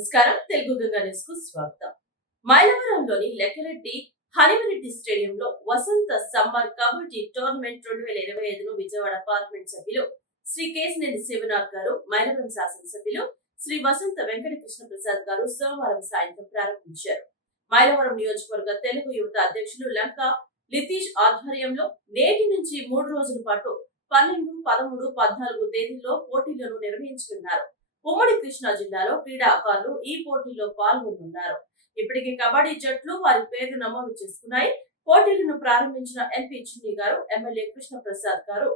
నమస్కారం. తెలుగు గంగా న్యూస్కు స్వాగతం. మైలవరంలోని లెక్కరెడ్డి హనిమరెడ్డి స్టేడియంలో వసంత సమ్మర్ కబడ్డీ టోర్నమెంట్ రెండు వేల ఇరవై ఐదును విజయవాడ పార్లమెంట్ సభ్యులు శ్రీ కేసినేని శివనాథ్ గారు మైలవరం శాసనసభ్యులు శ్రీ వసంత వెంకటకృష్ణ ప్రసాద్ గారు సోమవారం సాయంత్రం ప్రారంభించారు. మైలవరం నియోజకవర్గ తెలుగు యువత అధ్యక్షులు లంక లితీష్ ఆధ్వర్యంలో నేటి నుంచి మూడు రోజుల పాటు పన్నెండు పదమూడు పద్నాలుగు తేదీల్లో పోటీలను నిర్వహించనున్నారు. ఉమ్మడి కృష్ణా జిల్లాలో క్రీడాకారులు ఈ పోటీలో పాల్గొనున్నారు. ఇప్పటికే కబడ్డీ జట్లు వారి పేరు నమోదు చేసుకున్నాయి. పోటీలను ప్రారంభించిన ఎంపీ చిన్ని గారు ఎమ్మెల్యే కృష్ణ ప్రసాద్ గారు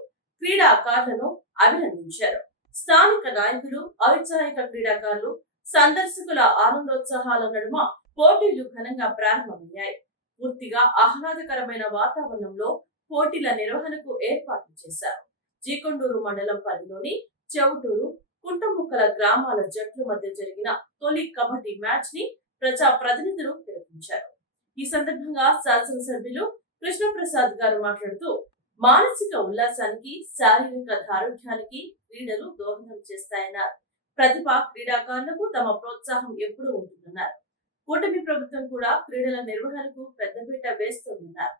క్రీడాకారులను అభినందించారు. స్థానిక నాయకులు ఔత్సాహిక క్రీడాకారులు సందర్శకుల ఆనందోత్సాహాల నడుమ పోటీలు ఘనంగా ప్రారంభమయ్యాయి. పూర్తిగా ఆహ్లాదకరమైన వాతావరణంలో పోటీల నిర్వహణకు ఏర్పాట్లు చేశారు. జీకొండూరు మండలం పరిధిలోని చెవుటూరు కుంటముక్కల గ్రామాల జట్ల మధ్య జరిగిన తొలి కబడ్డీ మ్యాచ్ని ప్రజా ప్రతినిధులు తిలకించారు. ఈ సందర్భంగా శాసనసభ్యులు కృష్ణప్రసాద్ గారు మాట్లాడుతూ మానసిక ఉల్లాసానికి శారీరక దారుఢ్యానికి క్రీడలు దోహదం చేస్తాయన్నారు. ప్రతిభ క్రీడాకారులకు తమ ప్రోత్సాహం ఎప్పుడూ ఉంటుందన్నారు. కూటమి ప్రభుత్వం కూడా క్రీడల నిర్వహణకు పెద్దపీట వేస్తోందన్నారు.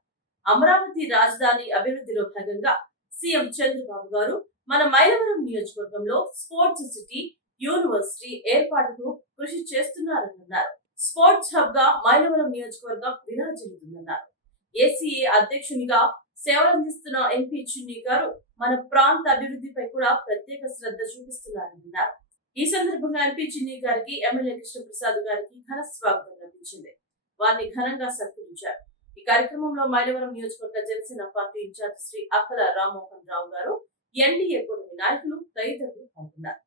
అమరావతి రాజధాని అభివృద్ధిలో భాగంగా సీఎం చంద్రబాబు గారు మన మైలవరం నియోజకవర్గంలో స్పోర్ట్స్ సిటీ యూనివర్సిటీ ఏర్పాటుకు కృషి చేస్తున్నారన్నారు స్పోర్ట్స్ హబ్గా మైలవరం నియోజకవర్గం విరాజిల్లుతుందన్నారు. ఏసీఏ అధ్యక్షునిగా సేవలందిస్తున్న ఎంపీ చిన్ని గారు మన ప్రాంత అభివృద్ధిపై కూడా ప్రత్యేక శ్రద్ధ చూపిస్తున్నారన్నారు ఈ సందర్భంగా ఎంపీ చిన్ని గారికి ఎమ్మెల్యే కృష్ణప్రసాద్ గారికి ఘన స్వాగతం లభించింది. వారిని ఘనంగా సత్కరించారు. ఈ కార్యక్రమంలో మైలవరం నియోజకవర్గ జనసేన పార్టీ ఇన్ఛార్జ్ శ్రీ అక్కల రామ్మోహన్ రావు గారు ఎన్డీఏ కూటమి నాయకులు తదితరులు పాల్గొన్నారు.